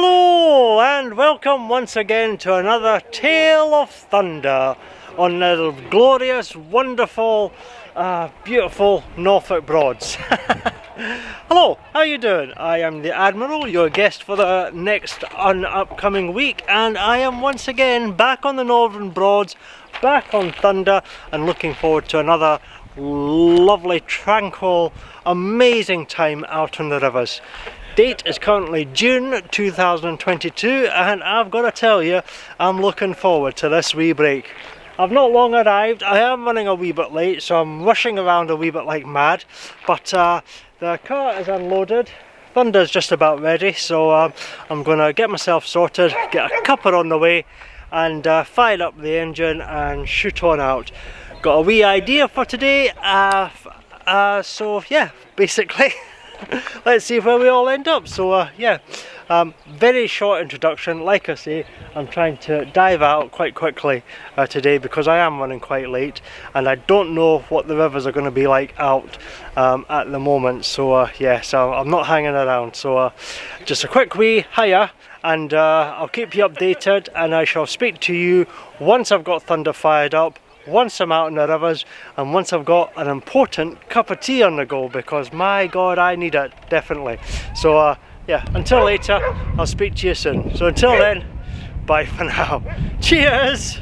Hello and welcome once again to another Tale of Thunder on the glorious, wonderful, beautiful Norfolk Broads. Hello, how are you doing? I am the Admiral, your guest for the next upcoming week, and I am once again back on the Northern Broads, back on Thunder, and looking forward to another lovely, tranquil, amazing time out on the rivers. Date is currently June 2022, and I've got to tell you, I'm looking forward to this wee break. I've not long arrived. I am running a wee bit late, so I'm rushing around a wee bit like mad, but the car is unloaded. Thunder's just about ready, so I'm going to get myself sorted, get a cuppa on the way, and fire up the engine and shoot on out. Got a wee idea for today, so yeah, basically let's see where we all end up. So very short introduction. Like I say, I'm trying to dive out quite quickly today because I am running quite late and I don't know what the rivers are going to be like out at the moment. So so I'm not hanging around. So just a quick wee hiya, and I'll keep you updated, and I shall speak to you once I've got Thunder fired up, once I'm out in the rivers, and once I've got an important cup of tea on the go, because my god, I need it, definitely. So yeah, until later, I'll speak to you soon. So until then, bye for now. Cheers!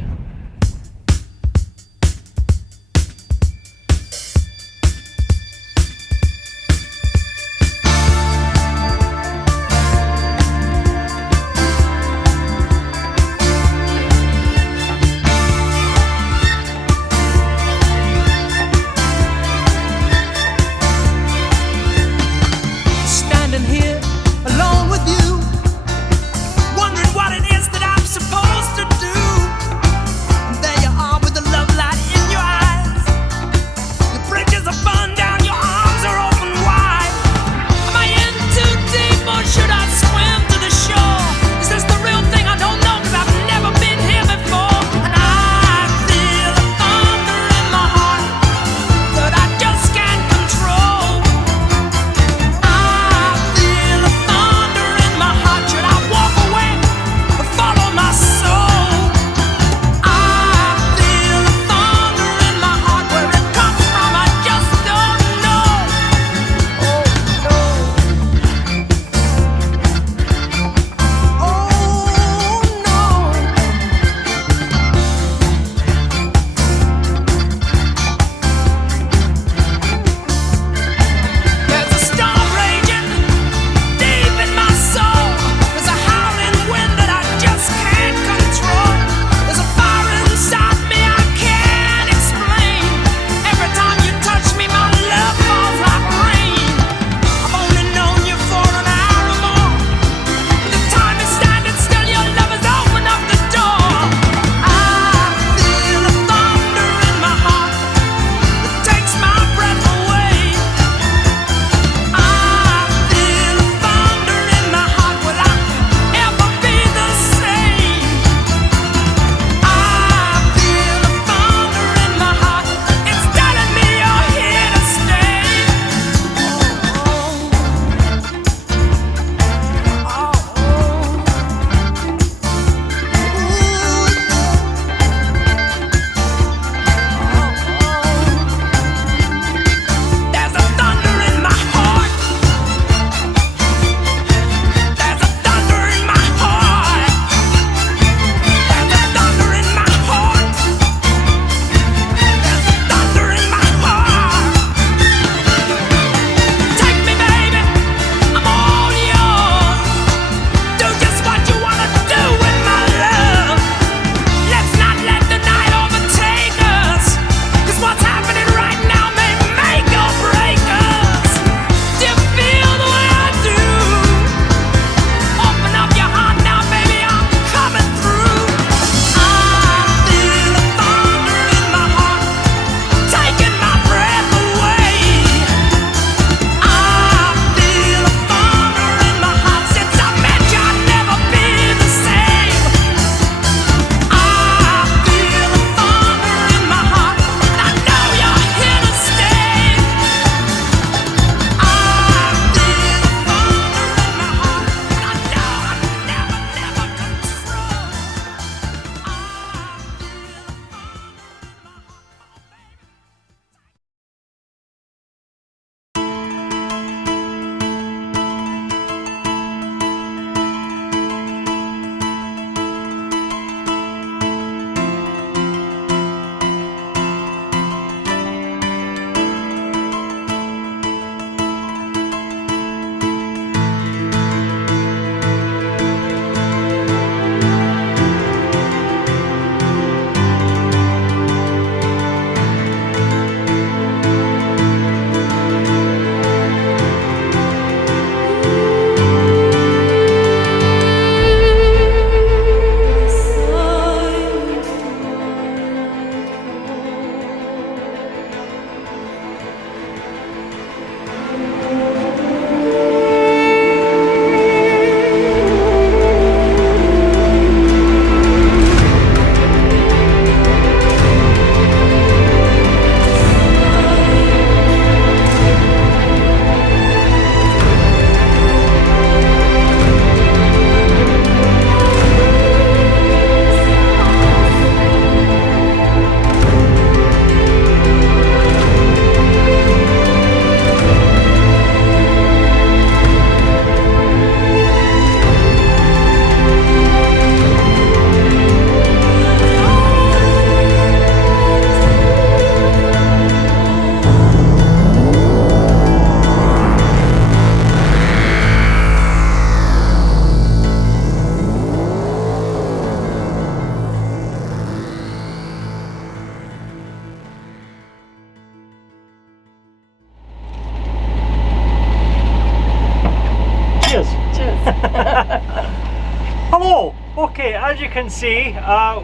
okay, as you can see,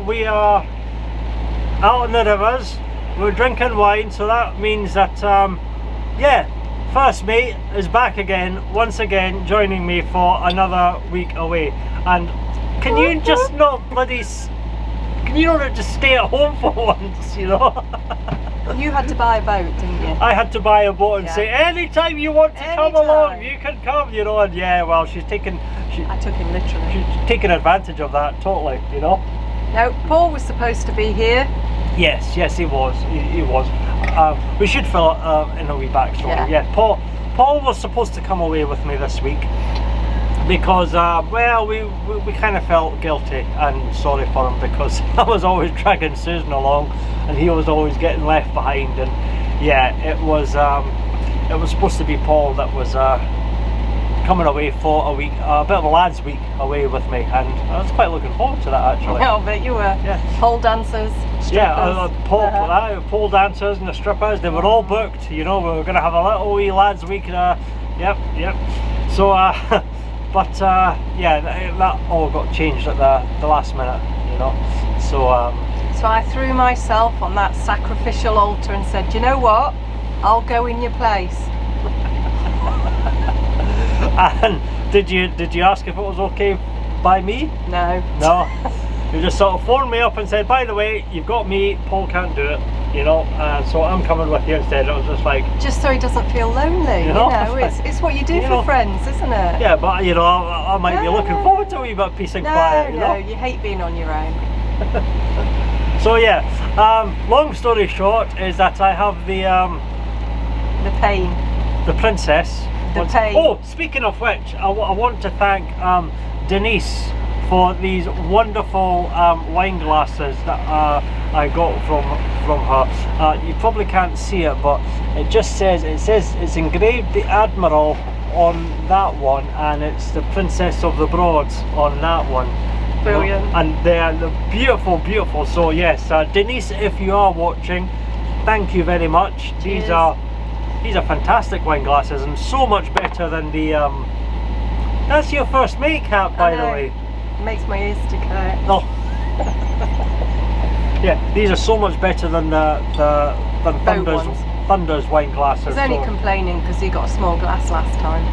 we are out on the rivers. We're drinking wine, so that means that, yeah, first mate is back again, once again, joining me for another week away. And can you just not bloody, can you not just stay at home for once, you know? You had to buy a boat, didn't you? I had to buy a boat and say, anytime you want to come along, you can come, you know. And yeah, well, she's taken, I took him literally. she's taken advantage of that, totally, you know. No, Paul was supposed to be here. Yes, he was. He was. We should fill in a wee backstory. Yeah, Paul was supposed to come away with me this week because, well, we kind of felt guilty and sorry for him because I was always dragging Susan along and he was always getting left behind. And yeah, it was supposed to be Paul that was coming away for a week, a bit of a lads' week away with me, and I was quite looking forward to that actually. Oh, but you were. Yeah. Pole dancers, strippers. Yeah, pole dancers and the strippers, they were all booked, you know. We were going to have a little wee lads' week, yep. So, but yeah, that all got changed at the last minute, you know. So I threw myself on that sacrificial altar and said, you know what, I'll go in your place. And did you ask if it was okay by me? No. You just sort of phoned me up and said, by the way, you've got me, Paul can't do it, you know, and so I'm coming with you instead. It was just like, just so he doesn't feel lonely, you know. It's what you do for friends, isn't it? Yeah, but you know, I might be looking forward to a wee bit of peace and quiet, you know. You hate being on your own. So yeah, long story short is that I have the pain. The princess. Pain. Oh, speaking of which, I want to thank Denise for these wonderful wine glasses that I got from her. You probably can't see it, but it just says it's engraved the Admiral on that one, and it's the Princess of the Broads on that one. Brilliant. And they're beautiful. So yes, Denise, if you are watching, thank you very much. Cheers. These are fantastic wine glasses and so much better than the that's your first mate cap, by the way. It makes my ears stick out. Oh. Yeah, these are so much better than Thunder's wine glasses. He's only complaining because he got a small glass last time.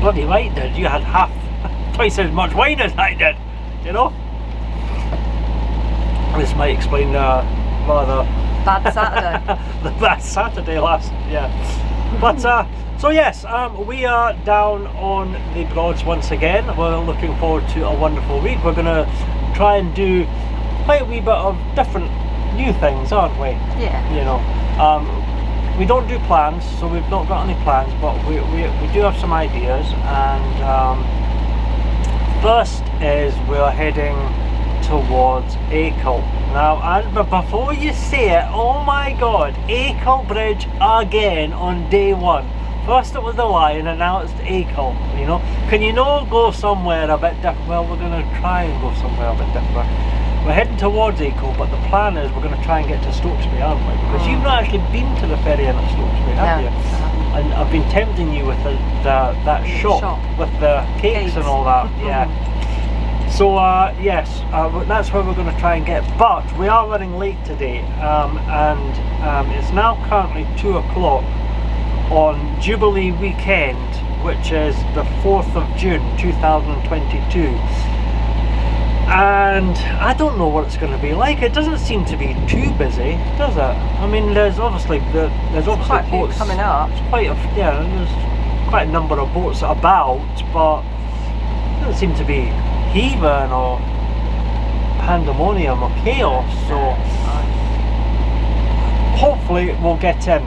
Bloody right, did you had twice as much wine as I did, you know? This might explain rather bad Saturday. The bad Saturday but so yes, we are down on the Broads once again. We're looking forward to a wonderful week. We're going to try and do quite a wee bit of different new things, aren't we? Yeah. You know, we don't do plans, so we've not got any plans, but we do have some ideas. And first is we're heading towards Achill. Now, but before you say it, oh my god, Achill Bridge again on day one. First it was the Lion and now it's the Achill, you know. Can you not go somewhere a bit different? Well, we're going to try and go somewhere a bit different. We're heading towards Achill, but the plan is we're going to try and get to Stokesby, aren't we? Because you've not actually been to the ferry in at Stokesby, have you? And I've been tempting you with that shop with the cakes and all that, yeah. So yes, that's where we're going to try and get, but we are running late today, and it's now currently 2 o'clock on Jubilee weekend, which is the 4th of June 2022, and I don't know what it's going to be like. It doesn't seem to be too busy, does it? I mean, there's obviously quite a boats few coming up. There's quite a number of boats about, but it doesn't seem to be heaving or pandemonium or chaos, so hopefully we'll get in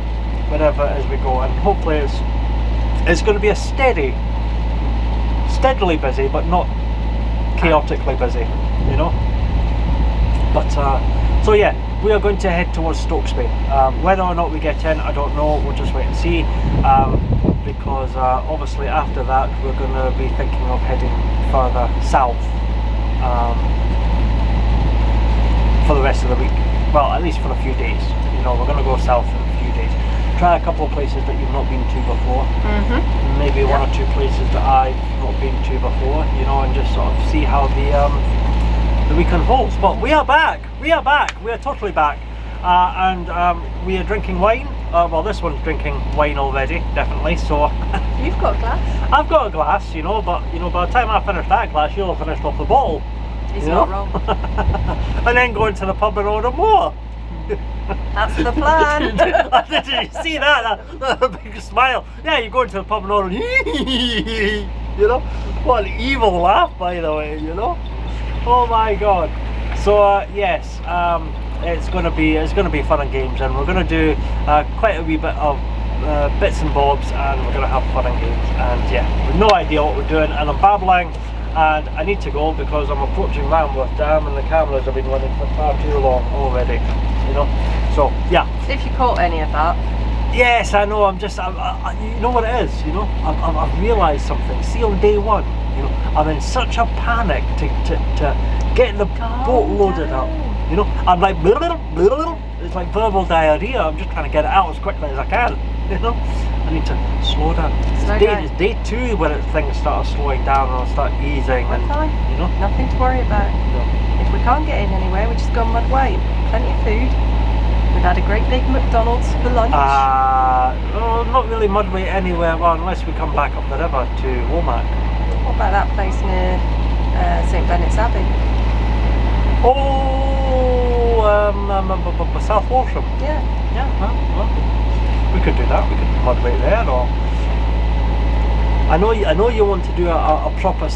wherever as we go, and hopefully it's going to be a steadily busy but not chaotically busy, you know. But so yeah, we are going to head towards Stokesby. Whether or not we get in, I don't know, we'll just wait and see, because obviously after that we're going to be thinking of heading further south for the rest of the week. Well, at least for a few days, you know. We're going to go south in a few days, try a couple of places that you've not been to before. Maybe one or two places that I've not been to before, you know, and just sort of see how the week unfolds. But we are back. We are totally back. And we are drinking wine. Well, this one's drinking wine already, definitely. So You've got a glass. I've got a glass, you know, but you know, by the time I finish that glass, you'll have finished off the bottle. He's not wrong. And then go into the pub and order more. That's the plan. Did you see that? That big smile. Yeah, you go into the pub and order. You know, what an evil laugh, by the way. You know. Oh my God. So yes, it's going to be fun and games, and we're going to do quite a wee bit of bits and bobs, and we're going to have fun and games. And yeah, we've no idea what we're doing, and I'm babbling, and I need to go because I'm approaching Ramworth Dam, and the cameras have been running for far too long already. You know, so yeah. If you caught any of that. Yes, I know. You know what it is. You know, I've realised something. See, on day one, you know, I'm in such a panic to get the boat loaded up. You know, I'm like, it's like verbal diarrhea. I'm just trying to get it out as quickly as I can. You know, I need to slow down. It's day two where things start slowing down and I'll start easing. We're fine. You know, nothing to worry about. No. If we can't get in anywhere, we just go Mudway. Plenty of food. We've had a great big McDonald's for lunch. Not really Mudway anywhere. Well, unless we come back up the river to Womack. What about that place near St Benet's Abbey? South Walsham. Yeah. Yeah, well, we could do that. We could Mudway there, or I know you want to do a proper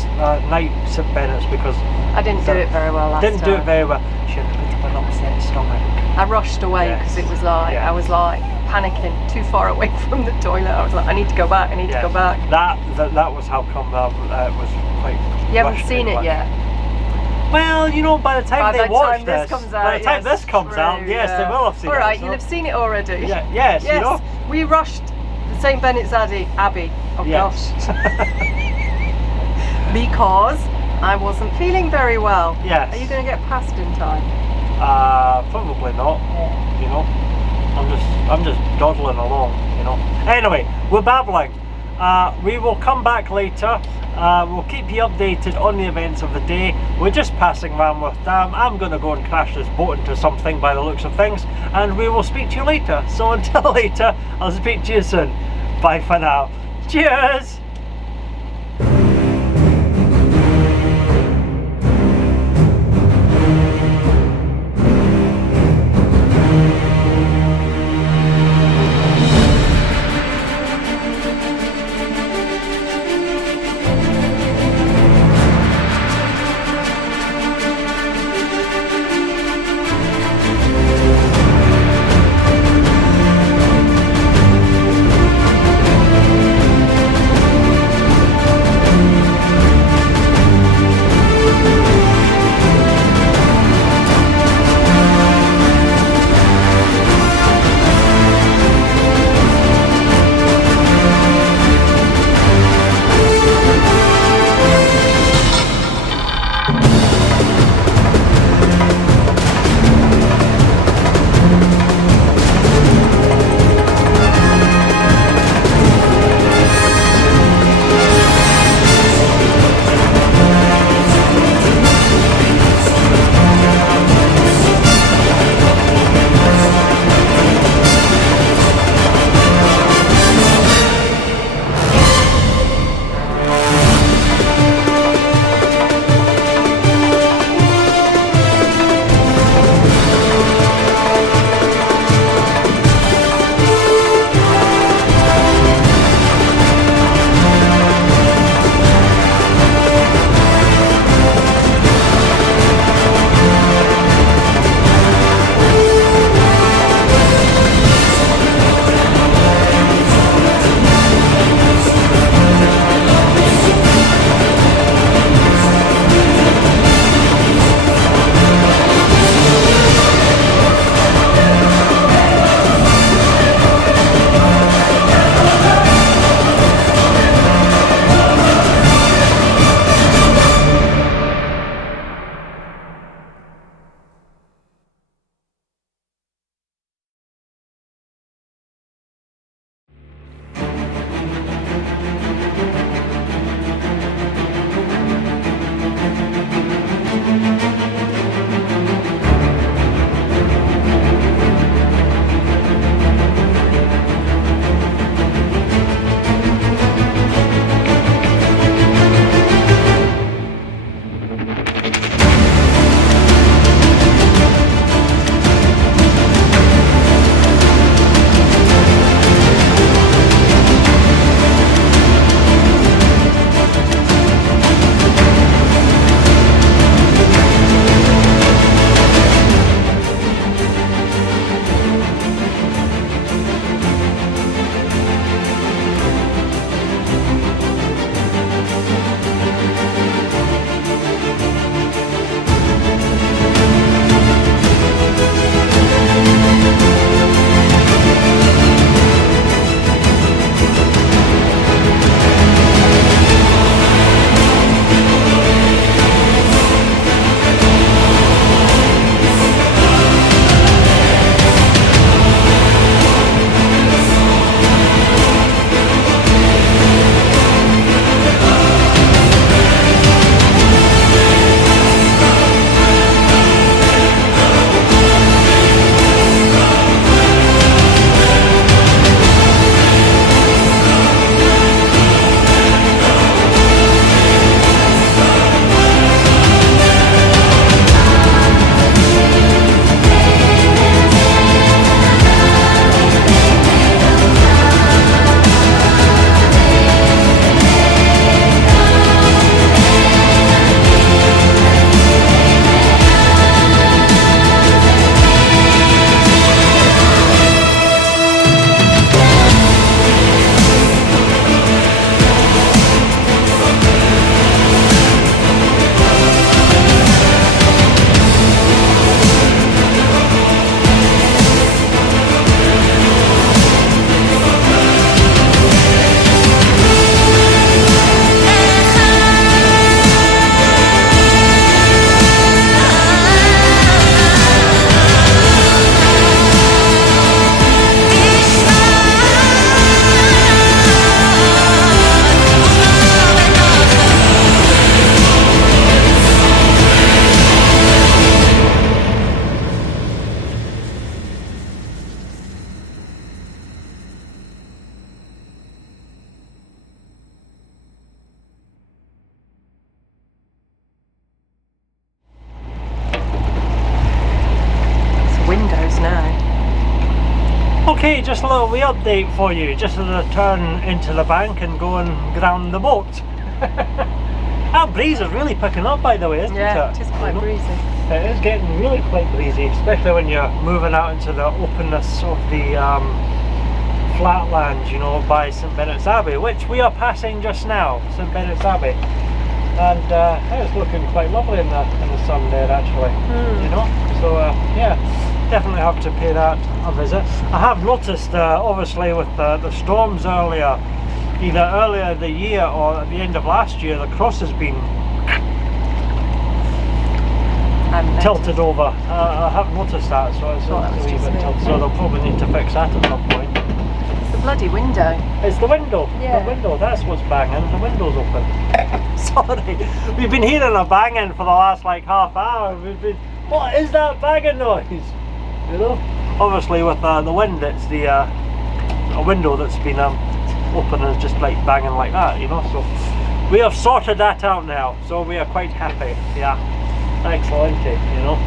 night St Benet's because I didn't do it very well last time. Didn't do it very well. She had a bit of an upset stomach. I rushed away because it was like I was like panicking, too far away from the toilet. I was like, I need to go back. I need to go back. That was how come it was quite. You haven't seen it yet. Well, you know, by the time they watch this, comes by the time this comes out, yes, they will have seen it. All right, you'll have seen it already. Yeah, yes, you know. We rushed the St Benet's Abbey. Oh gosh. Because I wasn't feeling very well. Yes. Are you going to get past in time? Probably not. You know, I'm just dawdling along. You know. Anyway, we're babbling. We will come back later. We'll keep you updated on the events of the day. We're just passing Ramworth Dam. I'm going to go and crash this boat into something by the looks of things, and we will speak to you later. So until later, I'll speak to you soon. Bye for now. Cheers! Okay, just a little wee update for you, just as I turn into the bank and go and ground the boat. That breeze is really picking up, by the way, isn't it? Yeah, it is quite breezy. It is getting really quite breezy, especially when you're moving out into the openness of the flatlands, you know, by St Benet's Abbey, which we are passing just now, St Benet's Abbey. And it's looking quite lovely in the sun there, actually, you know. So yeah, definitely have to pay that a visit. I have noticed, obviously, with the storms earlier, either earlier the year or at the end of last year, the cross has been tilted over. I have noticed that, so it's a wee bit tilted. So they'll probably need to fix that at some point. It's the bloody window. It's the window. Yeah. The window. That's what's banging. The window's open. Sorry, we've been hearing a banging for the last like half hour. What is that banging noise? You know, obviously with the wind, it's the a window that's been open and just like banging like that. You know, so we have sorted that out now. So we are quite happy. Yeah, excellent. You know.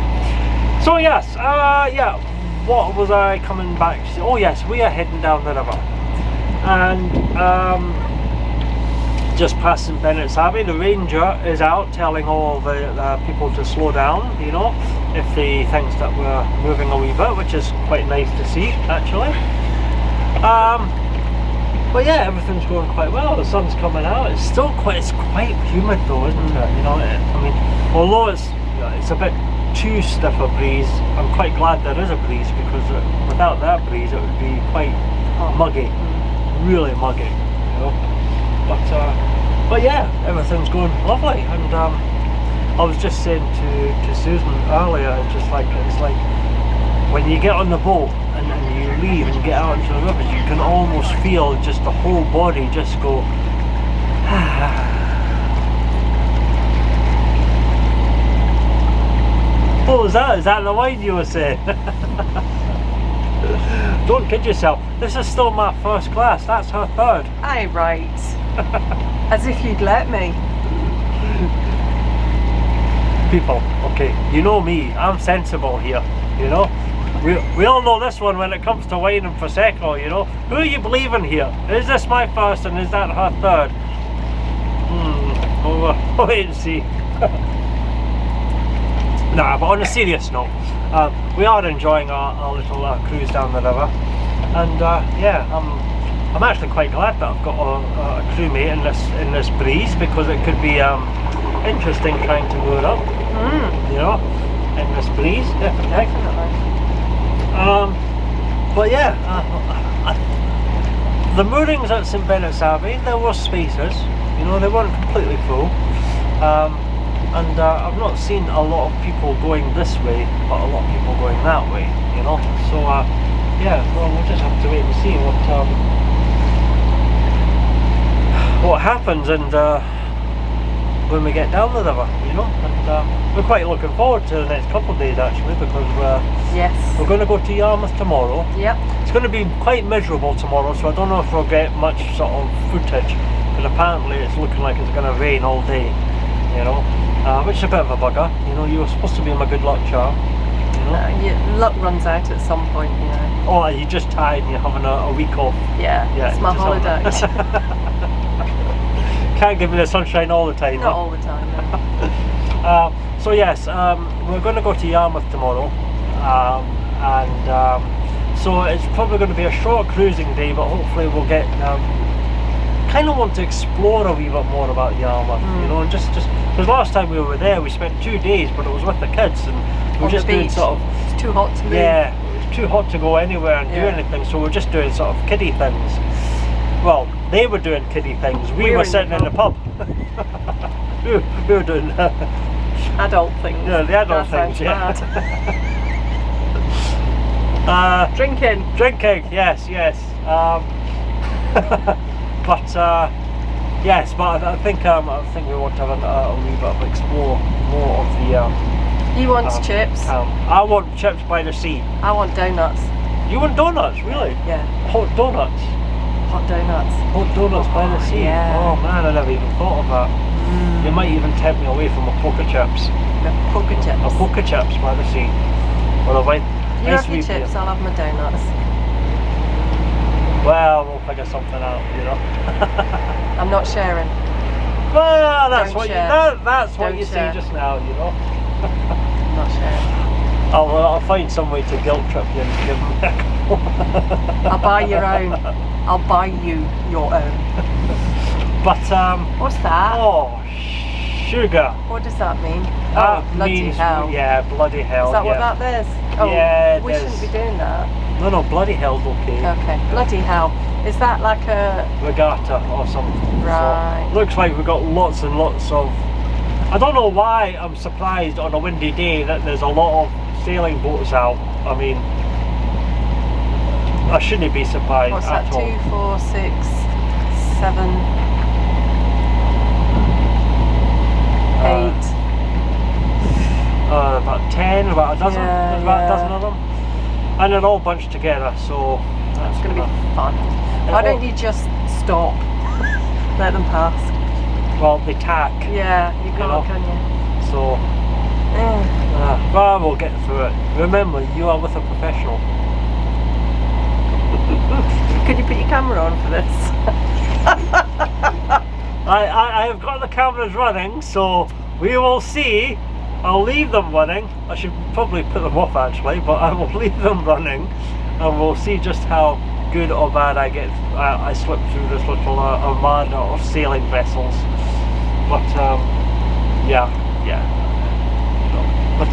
So yes, yeah. What was I coming back to? Oh yes, we are heading down the river, and just past St Benet's Abbey, the ranger is out telling all the people to slow down, you know, if he thinks that we're moving a wee bit, which is quite nice to see, actually. But yeah, everything's going quite well. The sun's coming out. It's quite humid though, isn't it? You know, I mean, although it's a bit too stiff a breeze, I'm quite glad there is a breeze, because without that breeze it would be quite muggy, really muggy, you know. But yeah, everything's going lovely, and I was just saying to Susan earlier, it's like when you get on the boat and you leave and get out into the rivers, you can almost feel just the whole body just go. What was that? Is that the wine you were saying? Don't kid yourself. This is still my first glass. That's her third. Aye, right. As if you'd let me. People, okay, you know me. I'm sensible here. You know, we all know this one when it comes to wine and prosecco. You know, who are you believing here? Is this my first and is that her third? We'll wait and see. Nah, but on a serious note, we are enjoying our little cruise down the river, and yeah, I'm actually quite glad that I've got a crewmate in this breeze, because it could be interesting trying to moor up, you know, in this breeze. Definitely. But yeah, the moorings at St Benet's Abbey, there were spaces, you know, they weren't completely full. And I've not seen a lot of people going this way, but a lot of people going that way, you know. So yeah, well, we'll just have to wait and see what happens, and when we get down the river, you know. And we're quite looking forward to the next couple of days, actually, because we're going to go to Yarmouth tomorrow. Yep. It's going to be quite miserable tomorrow, so I don't know if we'll get much sort of footage, but apparently it's looking like it's going to rain all day, you know. Which is a bit of a bugger, you know. You were supposed to be my good luck charm, you know. Your luck runs out at some point, you know. Oh, you're just tired and you're having a week off. Yeah, it's my holiday. Can't give me the sunshine all the time. Not all the time, no. So yes, we're going to go to Yarmouth tomorrow, so it's probably going to be a short cruising day, but hopefully we'll get kind of want to explore a wee bit more about Yarmouth, you know, and just because last time we were there we spent 2 days, but it was with the kids, and we were just doing sort of, it's too hot to move. Yeah, it was too hot to go anywhere and do anything, so we're just doing sort of kiddie things. Well, they were doing kiddie things, we were sitting in the pub. we were doing adult things. Yeah, the adult things, yeah. Drinking, yes. But yes, but I think we want to have a wee bit of explore more of the. He wants chips. I want chips by the sea. I want donuts. You want donuts, really? Yeah. Hot donuts. Hot donuts. Hot donuts by the sea. Yeah. Oh man, I never even thought of that. You might even tempt me away from a poker chips. The poker chips. A poker chips by the sea. Or a wine. You have your chips, I'll have my donuts. Well, we'll figure something out, you know. I'm not sharing. Well, that's Don't what share. that's what Don't you share. say just now, you know. I'm not sharing. I'll find some way to guilt trip you and give them a call. I'll buy your own. I'll buy you your own. But What's that? oh, sugar. What does that mean? That Oh, bloody means, hell. yeah, bloody hell. Is that yeah. what that is? Oh, Yeah, it we is. shouldn't be doing that. No, bloody hell's okay. Okay, bloody hell. Is that like a... Regatta or something. Right. So, looks like we've got lots and lots of... I don't know why I'm surprised on a windy day that there's a lot of sailing boats out. I mean, I shouldn't be surprised What's at that? all. 2, 4, 6, 7, 8. About 10, about a dozen, Yeah, there's about yeah. a dozen of them. And they're all bunched together, so... That's going to be fun. Why don't you just stop? Let them pass. Well, they tack, Yeah, you can't, know. can you? so... well, we'll get through it. Remember, you are with a professional. Could you put your camera on for this? I have got the cameras running, so we will see. I'll leave them running. I should probably put them off actually, but I will leave them running, and we'll see just how good or bad I slip through this little armada of sailing vessels. But yeah.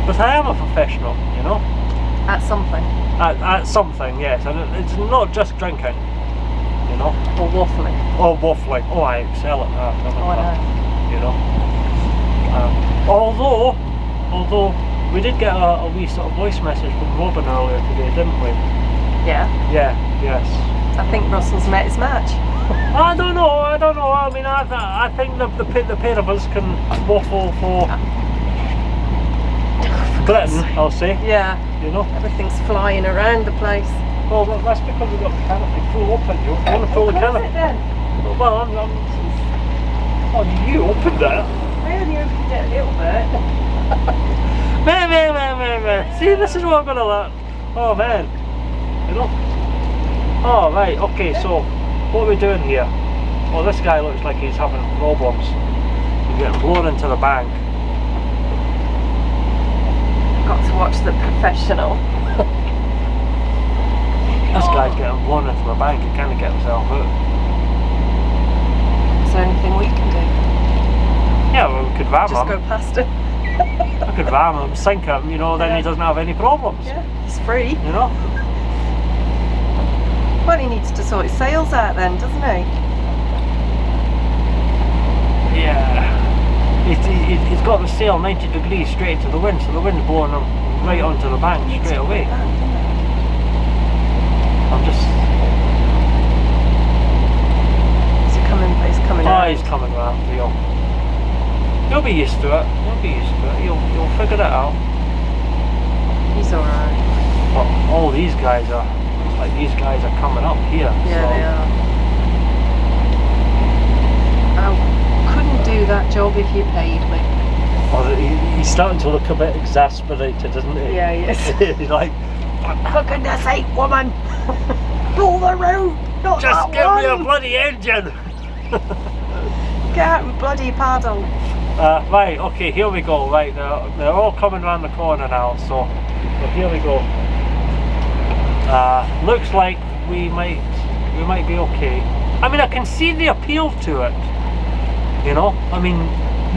But I am a professional, you know. At something. At something, yes, and it's not just drinking, you know. Or waffling. Or waffling. Oh, I excel at that. Oh, I know. You know. Although we did get a wee sort of voice message from Robin earlier today, didn't we? Yeah. Yeah. Yes. I think Russell's met his match. I don't know. I mean, I think the pair of us can waffle for Britain, I'll say. Yeah. You know. Everything's flying around the place. Well, that's because we've got the canopy full open. You want to pull the Close canopy? it then. Well, oh, you opened that. I only opened it a little bit. Man. See, this is what I'm gonna learn. Oh man, you know. Oh right, okay. So, what are we doing here? Well, this guy looks like he's having problems. He's getting blown into the bank. Got to watch the professional. This guy's getting blown into the bank. He can't get himself out. Is there anything we can do? Yeah, well, we could ram Just him. go past him. I could ram him, sink him. You know, then he doesn't have any problems. Yeah, he's free. You know. Well, he needs to sort his sails out then, doesn't he? Yeah. He's got the sail 90 degrees straight to the wind, so the wind's blowing him right onto the bank straight away. I'm just... Is he coming? He's coming Oh, out. he's coming round. He'll be used to it. He'll figure it out. He's alright. But all these guys are... It's like these guys are coming up here. Yeah, so. they are. I couldn't do that job if you paid me. Oh, he's starting to look a bit exasperated, isn't he? Yeah, he is. He's like, For goodness sake, woman! Pull the rope! Not just that give one! me a bloody engine! Get out and bloody paddle. Right, okay, here we go. Right, they're all coming around the corner now, so here we go. Looks like we might be okay. I mean, I can see the appeal to it. You know, I mean,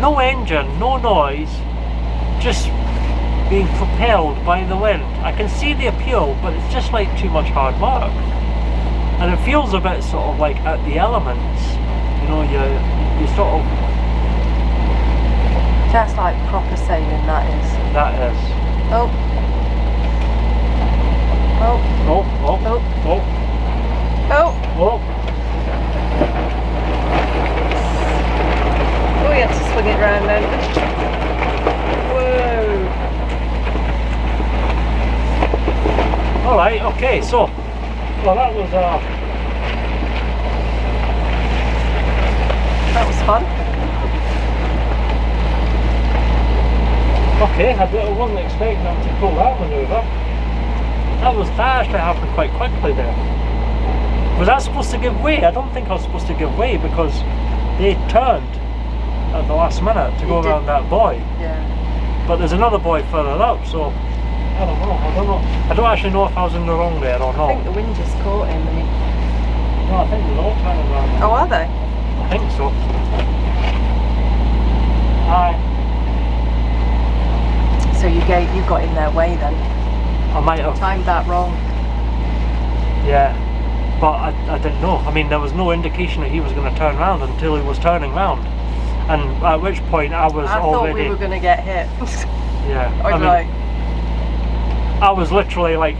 no engine, no noise, just being propelled by the wind. I can see the appeal, but it's just like too much hard work, and it feels a bit sort of like at the elements. You know, you sort of. That's like proper sailing, that is. That is. Oh. Oh. Oh, oh, Oh. oh, Oh. oh. Oh, you had to swing it round then. Whoa. All right. Okay. So, well, that was That was fun. okay. I wasn't expecting them to pull that manoeuvre. That actually happened quite quickly there. Was I supposed to give way? I don't think I was supposed to give way because they turned at the last minute to go around that buoy. Yeah. But there's another buoy further up, so I don't know. I don't actually know if I was in the wrong there or not. I think the wind just caught him and he... No, I think they're all turning around. Oh, are they? I think so. Aye. So you got in their way then? I might have. Timed that wrong. Yeah. But I didn't know. I mean, there was no indication that he was going to turn around until he was turning round. And at which point I was already... I thought we were going to get hit. Yeah. I was like... I was literally like...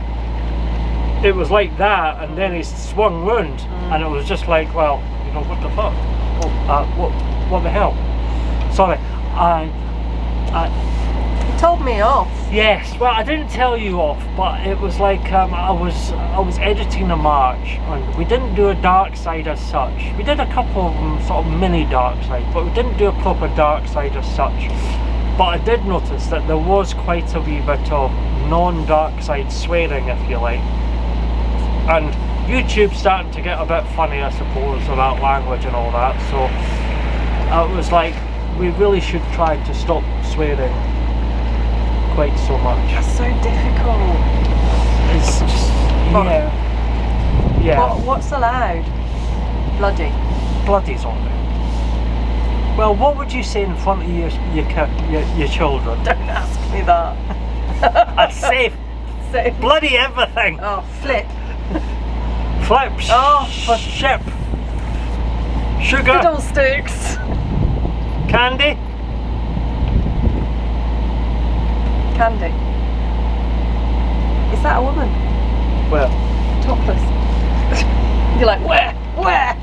It was like that, and then he swung round, and it was just like, well, you know, what the fuck? What the hell? Sorry. You told me off. Yes, well, I didn't tell you off, but it was like I was editing a march, and we didn't do a dark side as such. We did a couple of them, sort of mini dark side, but we didn't do a proper dark side as such. But I did notice that there was quite a wee bit of non-dark side swearing, if you like, and YouTube's starting to get a bit funny, I suppose, about language and all that. So it was like, we really should try to stop swearing quite so much. That's so difficult. It's just, yeah. What's allowed? Bloody. Bloody's on there. Well, what would you say in front of your children? Don't ask me that. I'd say bloody everything. Oh, flip. Flip. Oh, ship. Sugar. Fiddlesticks. Candy. Candy. Is that a woman? Where? Topless. You're like, where?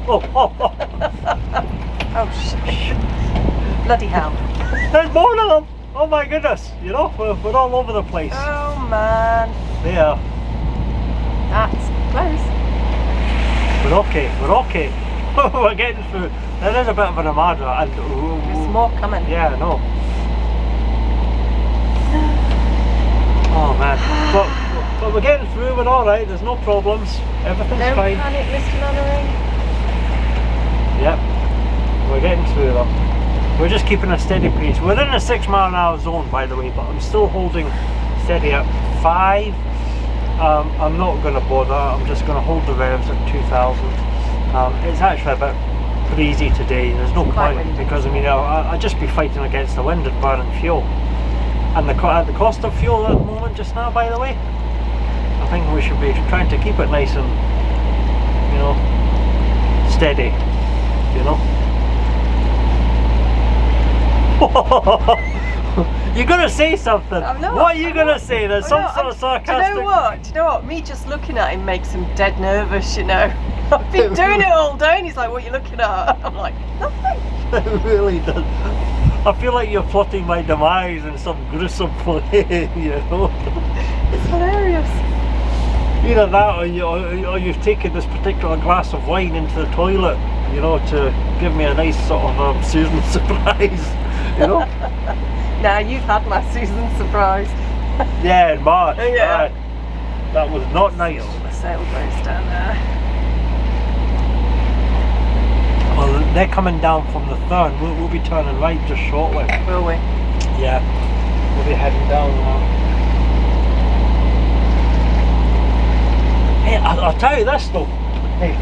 Oh. Oh, shit. Bloody hell. There's more of them. Oh my goodness. You know, we're all over the place. Oh man. Yeah. That's close. We're okay. We're getting through. There is a bit of an armada, and There's more coming. yeah, I know. Oh man, but we're getting through. We're all right. There's no problems. Everything's No fine. panic, Mr. Mannering. Yep, we're getting through them. We're just keeping a steady pace. We're in a 6 mile an hour zone, by the way, but I'm still holding steady at 5. I'm not going to bother. I'm just going to hold the revs at 2,000. It's actually a bit breezy today. There's no point because I mean I'd just be fighting against the wind and burning fuel. And the cost of fuel at the moment just now, by the way, I think we should be trying to keep it nice and, you know, steady, you know. You're gonna say something. I'm not. What are you gonna say? There's some sort of sarcastic. Do you know what? Me just looking at him makes him dead nervous, you know. I've been doing it all day and he's like, what are you looking at? I'm like, nothing. It really does. I feel like you're plotting my demise in some gruesome way, you know. It's hilarious. Either that or you've taken this particular glass of wine into the toilet, you know, to give me a nice sort of Susan surprise, you know. Now you've had my Susan surprise. Yeah, in March. Yeah. That was not nice. The sailboats down there. Well, they're coming down from the Thurn. We'll be turning right just shortly. Will we? Yeah, we'll be heading down now. Hey, I'll tell you this though. Hey,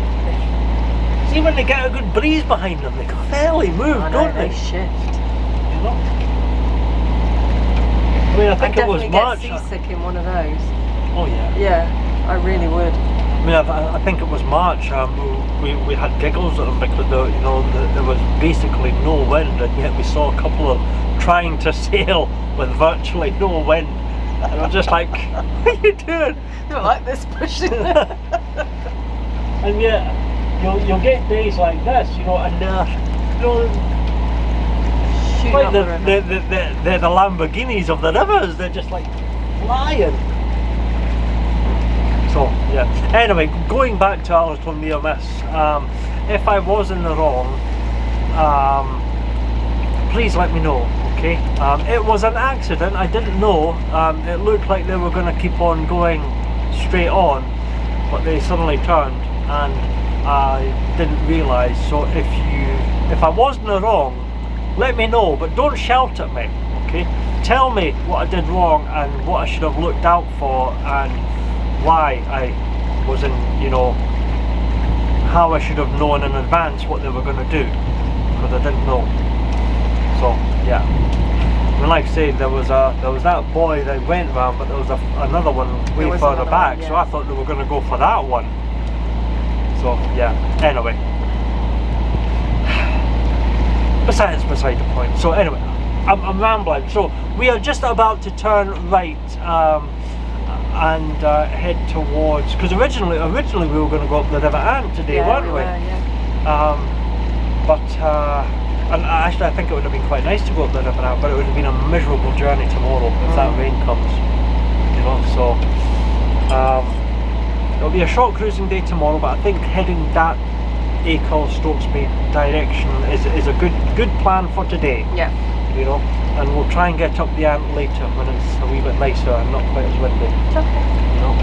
see when they get a good breeze behind them, they fairly move, don't they? They shift. You know? I mean, I think it was March. I'd definitely get seasick in one of those. Oh yeah. Yeah, I really would. I mean, I think it was March. We had giggles at them because there was basically no wind, and yet we saw a couple of trying to sail with virtually no wind, and I'm just like, what are you doing? They were like this pushing. And yet you'll get days like this, you know, and you know, like they're the Lamborghinis of the rivers. They're just like flying. So yeah. Anyway, going back to our little near miss. If I was in the wrong, please let me know. Okay. It was an accident. I didn't know. It looked like they were going to keep on going straight on, but they suddenly turned and I didn't realise. So if I wasn't wrong, let me know, but don't shout at me, okay? Tell me what I did wrong and what I should have looked out for and why I wasn't, you know, how I should have known in advance what they were going to do, because I didn't know. So yeah, and like I said, there was that boy that went round, but there was another one way further back. So I thought they were going to go for that one. So yeah. Anyway, beside the point. So anyway, I'm rambling. So we are just about to turn right and head towards, because originally we were going to go up the River Ant today, weren't we? And actually I think it would have been quite nice to go up the River Ant, but it would have been a miserable journey tomorrow if that rain comes, you know. So it'll be a short cruising day tomorrow, but I think heading that Acle Stokesby direction is a good plan for today. Yeah. You know, and we'll try and get up the Ant later when it's a wee bit nicer and not quite as windy. It's okay. You know,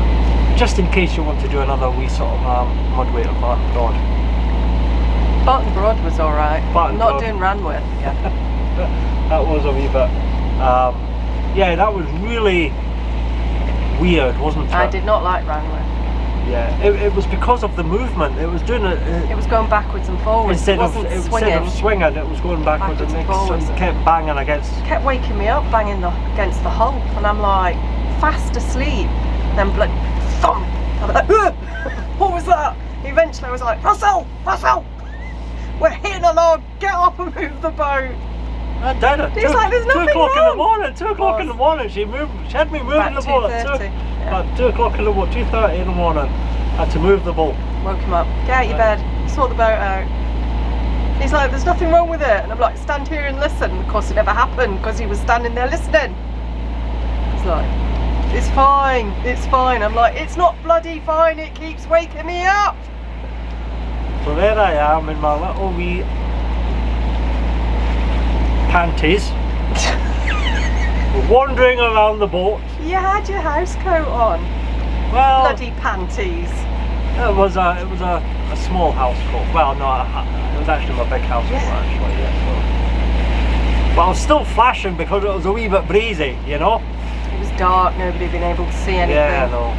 just in case you want to do another wee sort of mudway or Barton Broad. Barton Broad was all right. Not doing Ranworth. Yeah. That was a wee bit. Yeah, that was really weird, wasn't it? I did not like Ranworth. Yeah, it was because of the movement. It was doing it. It was going backwards and forwards. Instead of swinging, it was going backwards and forwards. It kept banging against. Kept waking me up, banging against the hull, and I'm like fast asleep. Then blood thump. I'm like, what was that? Eventually, I was like, Russell, we're hitting a log. Get up and move the boat. I did it. He's like, there's nothing 2 o'clock in the wrong. morning. 2 o'clock in the morning. She had me moving the boat. About 2 o'clock in the morning, 2:30 in the morning. I had to move the boat. Woke him up. Get out your bed. Sort the boat out. He's like, there's nothing wrong with it. And I'm like, stand here and listen. Of course, it never happened because he was standing there listening. He's like, it's fine. It's fine. I'm like, it's not bloody fine. It keeps waking me up. So there I am in my little wee panties, wandering around the boat. You had your house coat on. Well, bloody panties. It was a small house coat. Well, no, it was actually my big house coat actually. Yeah, so. But I was still flashing because it was a wee bit breezy, you know. It was dark. Nobody had been able to see anything. Yeah, no.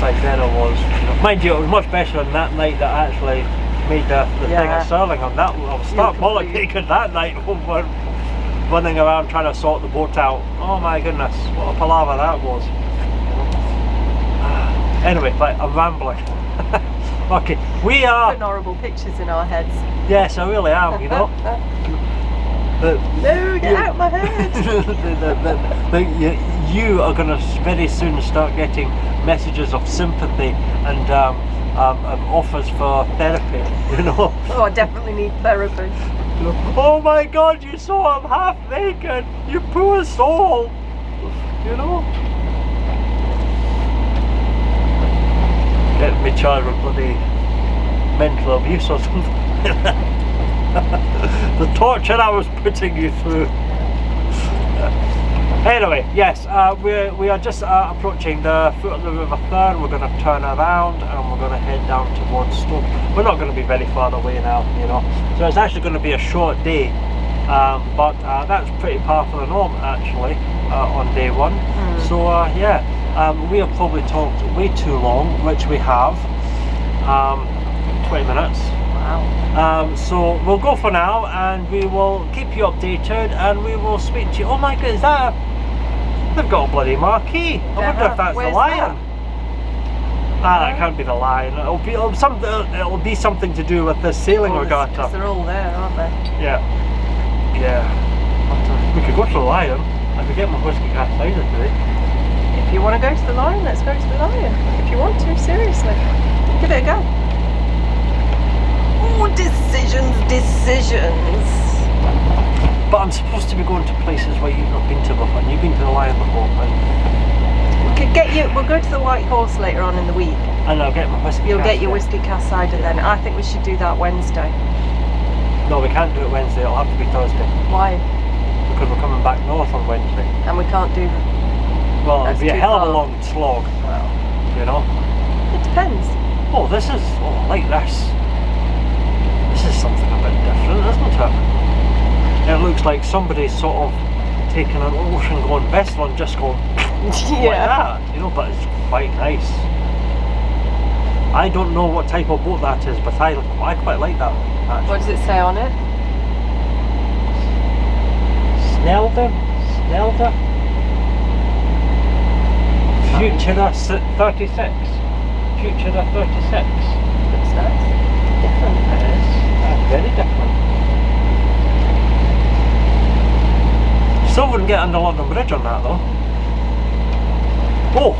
Like then it was, you know, mind you, it was much better than that night that I actually made the thing at Stirling on that. I was start bollocking that night, running around trying to sort the boat out. Oh my goodness, what a palaver that was. Anyway, right, I'm rambling. Okay, we are putting horrible pictures in our heads. Yes, I really am, you know. No, get out my head. You are going to very soon start getting messages of sympathy and offers for therapy, you know. Oh, I definitely need therapy. Oh my God, you saw him half naked, you poor soul, you know. Get me charged with bloody mental abuse or something. The torture I was putting you through. Anyway, yes, we are just approaching the foot of the River Thurn. We're going to turn around and we're going to head down towards Stoke. We're not going to be very far away now, you know. So it's actually going to be a short day, but that's pretty par for the norm actually on day one. So yeah, we have probably talked way too long, which we have. 20 minutes. Wow. So we'll go for now and we will keep you updated and we will speak to you. Oh my God, is that they've got a bloody marquee. I wonder if that's the Lion. That can't be the Lion. It'll be something to do with the sailing regatta. Because they're all there, aren't they? Yeah. Yeah. We could go to the Lion. I could get my whiskey cast cider today. If you want to go to the Lion, let's go to the Lion. If you want to, seriously. Give it a go. Oh, decisions. But I'm supposed to be going to places where you've not been to before, and you've been to the Lion before. We'll go to the White Horse later on in the week. And I'll get my whiskey. You'll get your whiskey cast cider then. I think we should do that Wednesday. No, we can't do it Wednesday. It'll have to be Thursday. Why? Because we're coming back north on Wednesday. And we can't do. Well, it'll be a hell of a long slog. Well, you know. it depends. Oh, this is, oh, I like this. This is something a bit different, isn't it? It looks like somebody's sort of taken an ocean-going vessel and just gone like that, you know, but it's quite nice. I don't know what type of boat that is, but I quite like that, actually. What does it say on it? Snelder? Futura 36. Futura 36. Looks nice. Different. It is. Very different. Still wouldn't get under London Bridge on that though. Oh.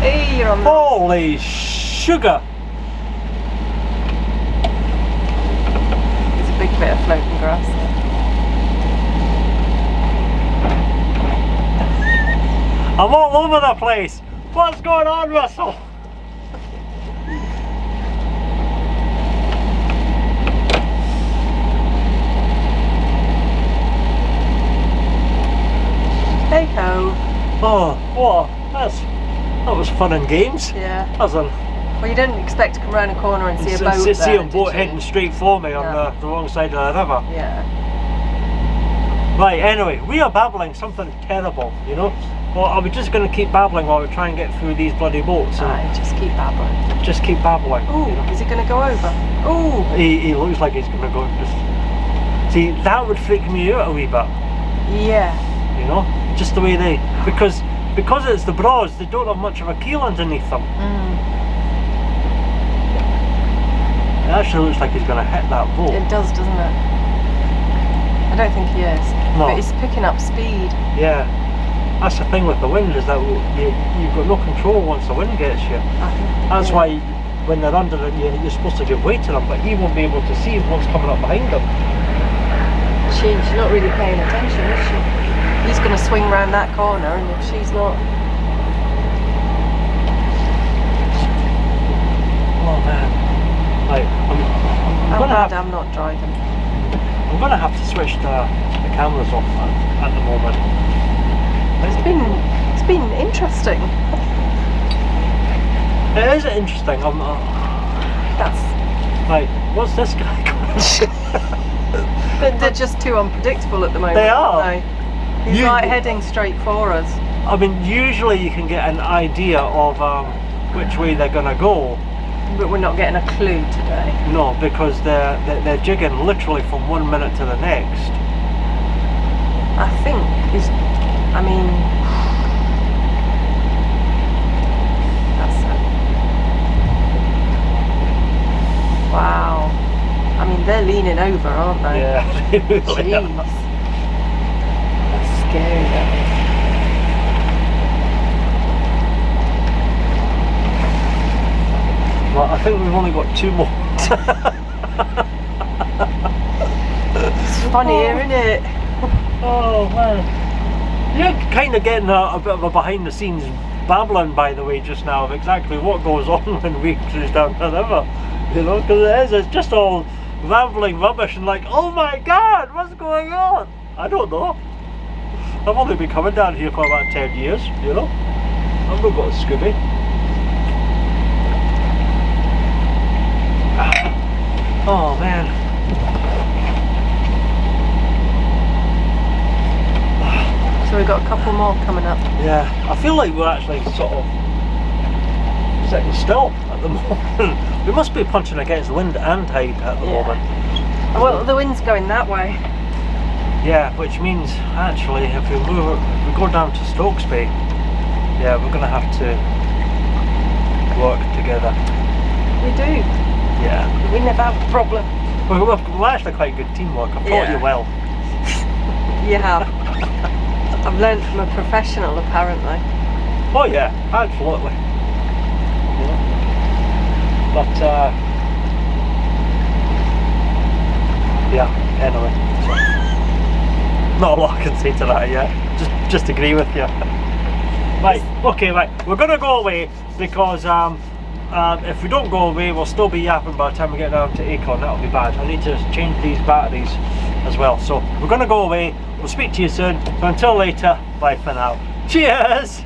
Hey, you're on the... Holy sugar! It's a big bit of floating grass there. I'm all over the place! What's going on, Russell? Hey ho. Oh, what? That was fun and games. Yeah. As in, Well, you didn't expect to come around a corner and see a boat there, see a boat did you? heading straight for me on No. the wrong side of the river. Yeah. Right, anyway, we are babbling something terrible, you know? Well, are we just going to keep babbling while we try and get through these bloody boats? Aye, just keep babbling. Just keep babbling. Ooh, you know? is it going to go over? Ooh. He looks like he's going to go just... See, that would freak me out a wee bit, Yeah. you know? Just the way they... Because it's the Broads, they don't have much of a keel underneath them. It actually looks like he's going to hit that boat. It does, doesn't it? I don't think he is. No. But he's picking up speed. Yeah. That's the thing with the wind, is that you've got no control once the wind gets you. That's why when they're under it, you're supposed to give way to them, but he won't be able to see what's coming up behind him. She's not really paying attention, is she? He's going to swing round that corner, and if she's not... Oh man. Like, I'm I'm not driving. I'm going to have to switch the cameras off at the moment. It's been interesting. It is interesting. That's... Like, what's this guy going? They're just too unpredictable at the moment. They are. Aren't they? He's like heading straight for us. I mean, usually you can get an idea of which way they're going to go. But we're not getting a clue today. No, because they're jigging literally from 1 minute to the next. I think that's it. Wow. I mean, they're leaning over, aren't they? Yeah, they really Jeez. are. That's scary, that is. Well, I think we've only got 2 more. It's funny, isn't it? Oh man. You're kind of getting a bit of a behind the scenes babbling, by the way, just now, of exactly what goes on when we cruise down the river. You know, because it's just all rambling rubbish and like, oh my god, what's going on? I don't know. I've only been coming down here for about 10 years, you know. I've not got a Scooby. Oh man. So we've got a couple more coming up. Yeah, I feel like we're actually sort of sitting still at the moment. We must be punching against the wind and tide at the moment. Well, the wind's going that way. Yeah, which means actually if we go down to Stokesby, yeah, we're going to have to work together. We do. Yeah. We never have a problem. We're actually quite good teamwork. I've taught you well. You have. I've learned from a professional, apparently. Oh yeah, absolutely. Yeah. But yeah, anyway. Not a lot I can say to that yet. Just agree with you. Right, okay, right. We're gonna go away because if we don't go away, we'll still be yapping by the time we get down to Acon. That'll be bad. I need to change these batteries as well. So we're going to go away. We'll speak to you soon. So until later, bye for now. Cheers!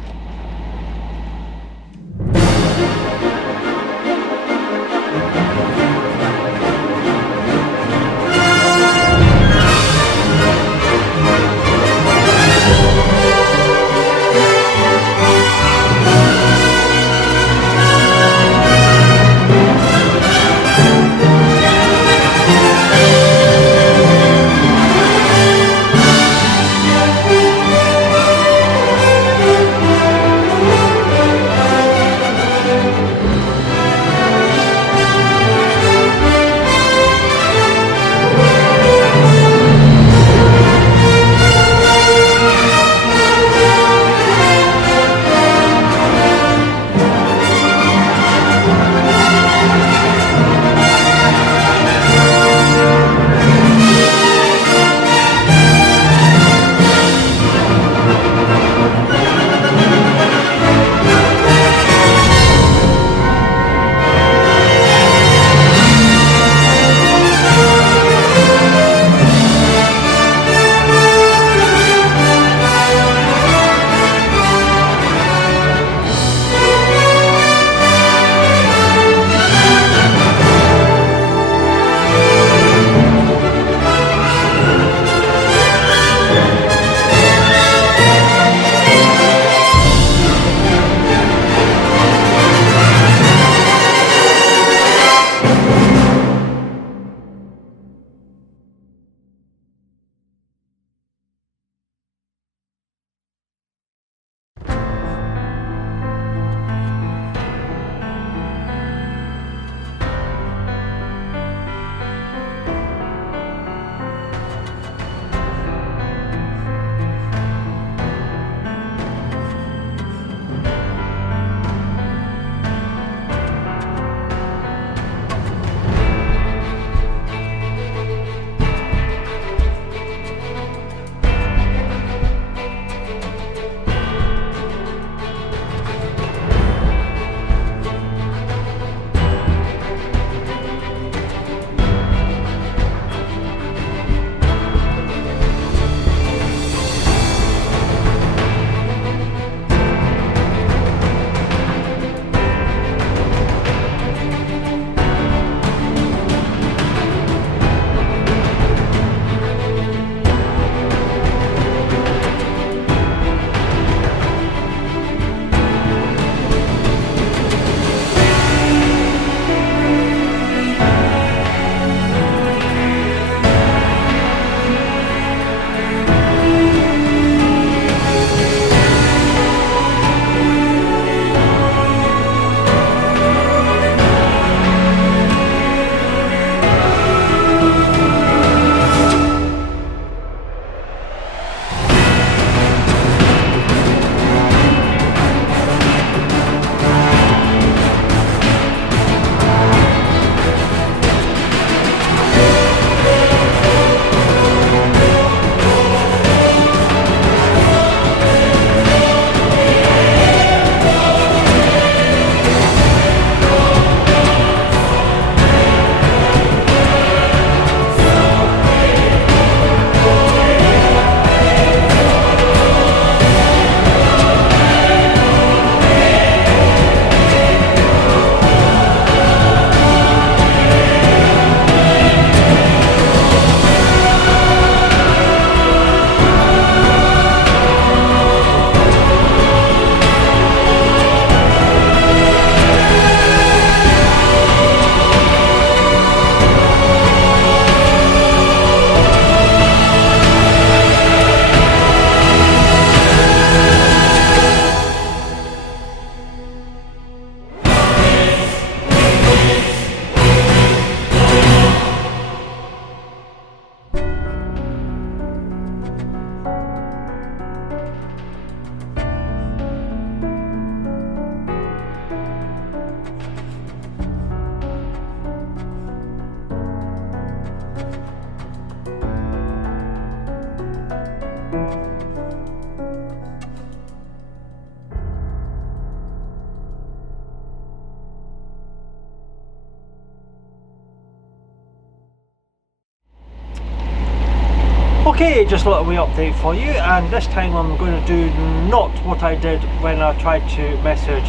Okay, just a little wee update for you, and this time I'm going to do not what I did when I tried to message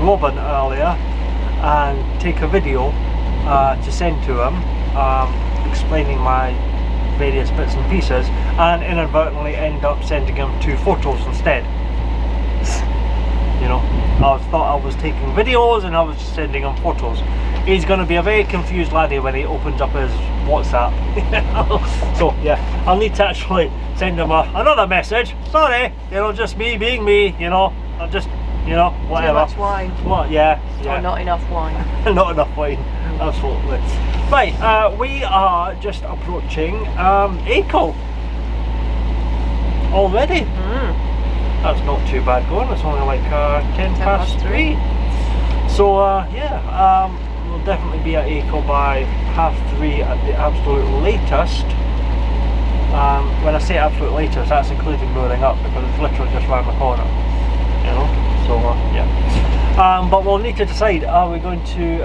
Robin earlier and take a video to send to him, explaining my various bits and pieces, and inadvertently end up sending him 2 photos instead. You know, I thought I was taking videos and I was just sending him photos. He's going to be a very confused laddie when he opens up his WhatsApp. So yeah, I'll need to actually send him another message. Sorry, you know, just me being me, you know, I'm just, you know, whatever. Too much wine. What? Yeah. Or not enough wine. Not enough wine, absolutely. Right, we are just approaching Achill already. That's not too bad going, it's only like 10 past 3. So yeah, we'll definitely be at Achill by 3:30 at the absolute latest. When I say absolute latest, that's including loading up, because it's literally just round the corner, you know. So yeah, but we'll need to decide, are we going to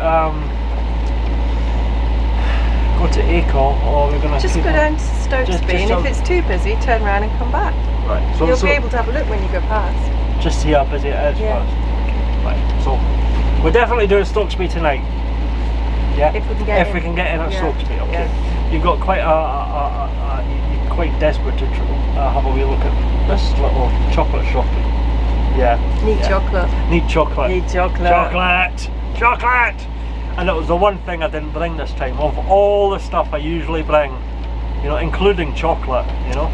go to Achill, or we're going to just go down to Stokesby, and if it's too busy, turn around and come back. Right, so you'll be able to have a look when you go past. Just see how busy it is first. Right, so we're definitely doing Stokesby tonight. Yeah, if we can get in at Stokesby. Okay, you've got quite you're quite desperate to have a wee look at this little chocolate shop. Yeah. Need chocolate. Need chocolate. Need chocolate. Chocolate. Chocolate. And it was the one thing I didn't bring this time. Of all the stuff I usually bring, you know, including chocolate, you know.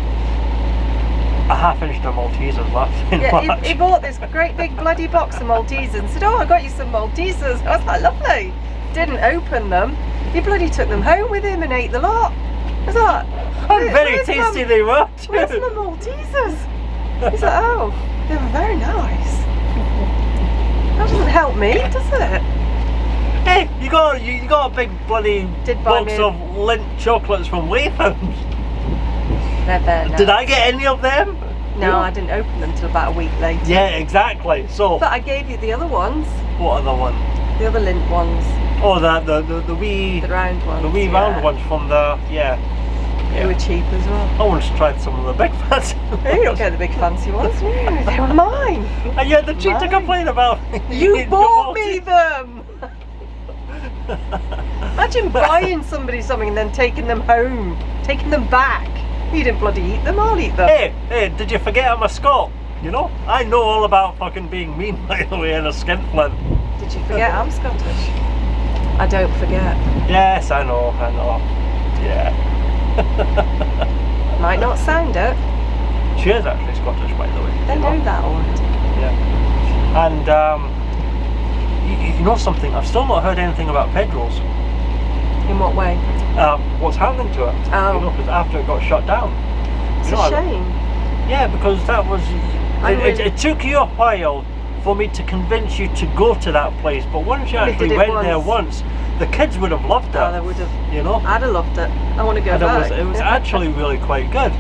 I half-finished the Maltesers last in March. He bought this great big bloody box of Maltesers and said, oh, I got you some Maltesers. I was like, lovely. Didn't open them. He bloody took them home with him and ate the lot. I was like, and very tasty they were too. Where's my Maltesers? He's like, oh, they were very nice. That doesn't help me, does it? Hey, you got a big bloody box of Lindt chocolates from Wayfams. They're very nice. Did I get any of them? No, I didn't open them till about a week later. Yeah, exactly. So. But I gave you the other ones. What other one? The other Lindt ones. Oh, the wee. The round ones. The wee round ones from the They were cheap as well. I once tried some of the big fancy ones. You don't get the big fancy ones. No, they were mine. And you had the cheek to complain about. You bought me them. Imagine buying somebody something and then taking them home, taking them back. You didn't bloody eat them, I'll eat them. Hey, did you forget I'm a Scot? You know? I know all about fucking being mean, by the way, in a skinflint. Did you forget I'm Scottish? I don't forget. Yes, I know. Yeah. Might not sound it. She is actually Scottish, by the way. They know that already. Yeah. And, you know something? I've still not heard anything about Pedro's. In what way? What's happening to it? Oh. You know, because after it got shut down. It's a shame. Yeah, because that was. It took you a while for me to convince you to go to that place, but once you actually went there once, the kids would have loved it. Oh, they would have. You know? I'd have loved it. I want to go back. It was actually really quite good.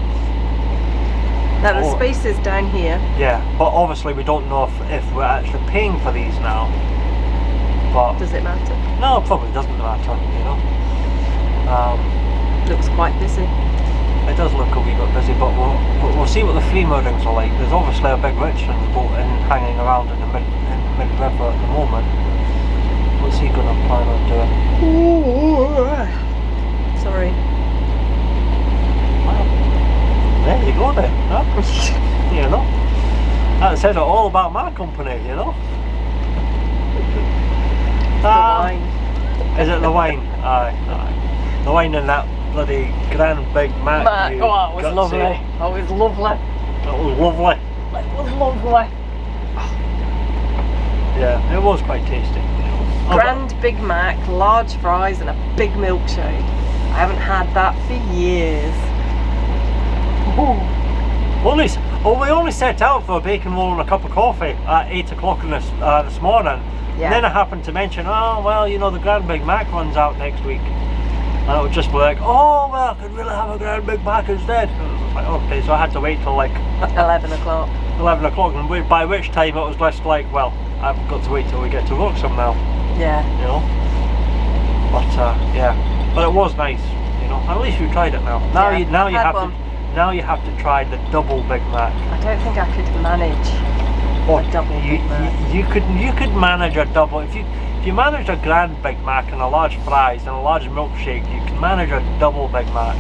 Now the space is down here. Yeah, but obviously we don't know if we're actually paying for these now. But does it matter? No, it probably doesn't matter, you know. Looks quite busy. It does look a wee bit busy, but we'll see what the free moorings are like. There's obviously a big Richmond boat hanging around in the mid-river at the moment. What's he going to plan on doing? Sorry. Well, there you go then, huh? You know, that says it all about my company, you know. The wine. Is it the wine? Aye. The wine in that bloody Grand Big Mac. Oh, it was lovely. Oh, it was lovely. It was lovely. It was lovely. Yeah, it was quite tasty. Grand Big Mac, large fries and a big milkshake. I haven't had that for years. We only set out for a bacon roll and a cup of coffee at 8 o'clock this morning. Yeah. And then I happened to mention, oh well, you know, the Grand Big Mac runs out next week. And it would just be like, oh well, I could really have a Grand Big Mac instead. And it was like, okay, so I had to wait till like 11 o'clock. 11 o'clock, and by which time it was just like, well, I've got to wait till we get to Wroxham now. Yeah. You know? But yeah, but it was nice. You know, at least you tried it now. Now you have now you have to try the double Big Mac. I don't think I could manage a double Big Mac. You could manage a double if you manage a grand Big Mac and a large fries and a large milkshake. You can manage a double Big Mac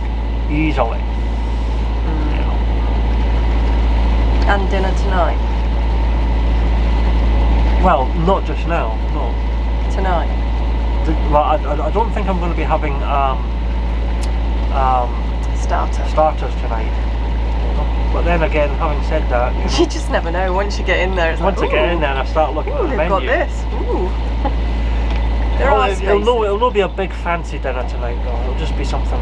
easily. You know. And dinner tonight. Well, not just now. No. Tonight. Well, I don't think I'm going to be having starters tonight. You know? But then again, having said that, you just never know. Once you get in there, it's once like, I get in there and I start looking at the they've menu. got this. Ooh. It'll not be a big fancy dinner tonight, though. It'll just be something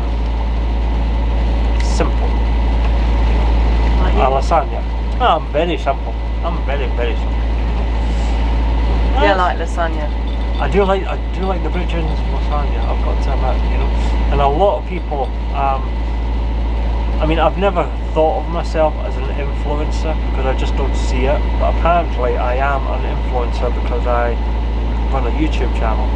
simple. Like A lasagna. Oh, I'm very simple. I'm very simple. Yeah, like lasagna. I do like the Bridgen's lasagna, I've got to admit, you know. And a lot of people, I mean, I've never thought of myself as an influencer because I just don't see it. But apparently I am an influencer because I run a YouTube channel.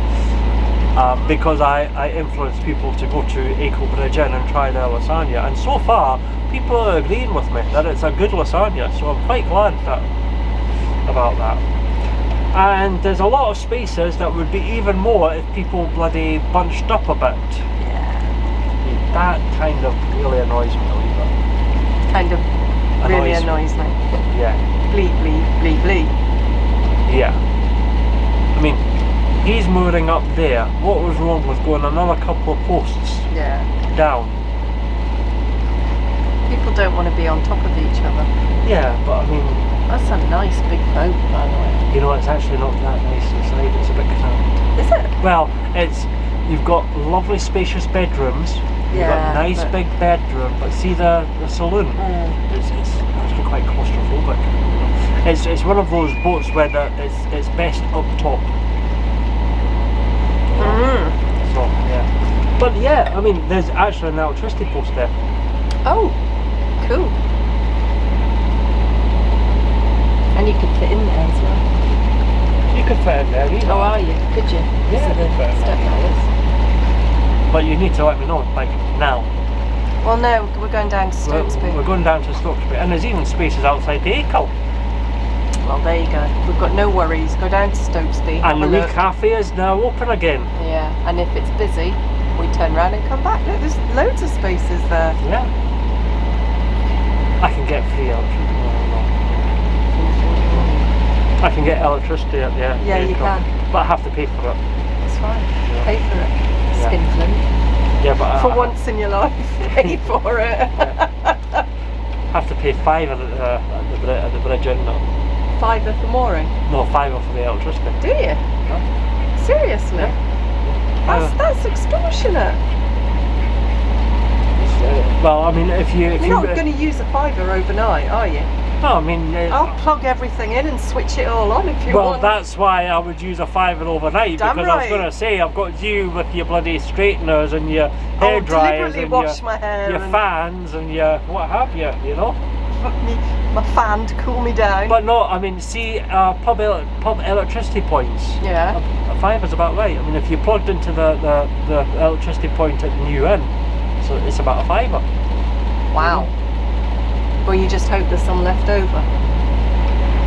Because I influence people to go to Eco Bridge Inn and try their lasagna. And so far, people are agreeing with me that it's a good lasagna. So I'm quite glad about that. And there's a lot of spaces that would be even more if people bloody bunched up a bit. Yeah. That kind of really annoys me a little bit. Kind of really annoys me. Yeah. Bleep, bleep, bleep, bleep. Yeah. I mean, he's mooring up there. What was wrong with going another couple of posts down? People don't want to be on top of each other. Yeah, but I mean... That's a nice big boat, by the way. You know, it's actually not that nice inside. It's a bit cramped. Is it? Well, you've got lovely spacious bedrooms. You've got a nice big bedroom, but see the saloon? It's actually quite claustrophobic. It's one of those boats where it's best up top. So yeah, but yeah, I mean, there's actually an electricity post there. Oh, cool. And you could fit in there as well. You could fit in there, either. Oh, are you? Could you? Yeah, the step ladders. But you need to let me know, like, now. Well, no, we're going down to Stokesby. We're going down to Stokesby, and there's even spaces outside the Acle. Well, there you go. We've got no worries. Go down to Stokesby. And the wee cafe is now open again. Yeah, and if it's busy, we turn around and come back. Look, there's loads of spaces there. Yeah. I can get free electricity. I can get electricity at the Yeah, you can. But I have to pay for it. That's fine. Yeah. Pay for it. Skinflint. Yeah, but for once in your life, pay for it. Have to pay £5 at the bridge inn now. £5 for mooring? No, £5 for the electricity. Do you? Yeah. Seriously? Yeah. That's extortionate. Well, I mean, if you're not going to use a £5 overnight, are you? No, I mean... I'll plug everything in and switch it all on if you want. Well, that's why I would use a £5 overnight. Damn because right. I was going to say, I've got you with your bloody straighteners and your hair dryers and wash my hair your fans and your what have you, you know? My fan to cool me down. But no, I mean, see, pub electricity points. Yeah. A £5 is about right. I mean, if you plugged into the electricity point at the new inn, so it's about a £5. Wow. Well, you just hope there's some left over.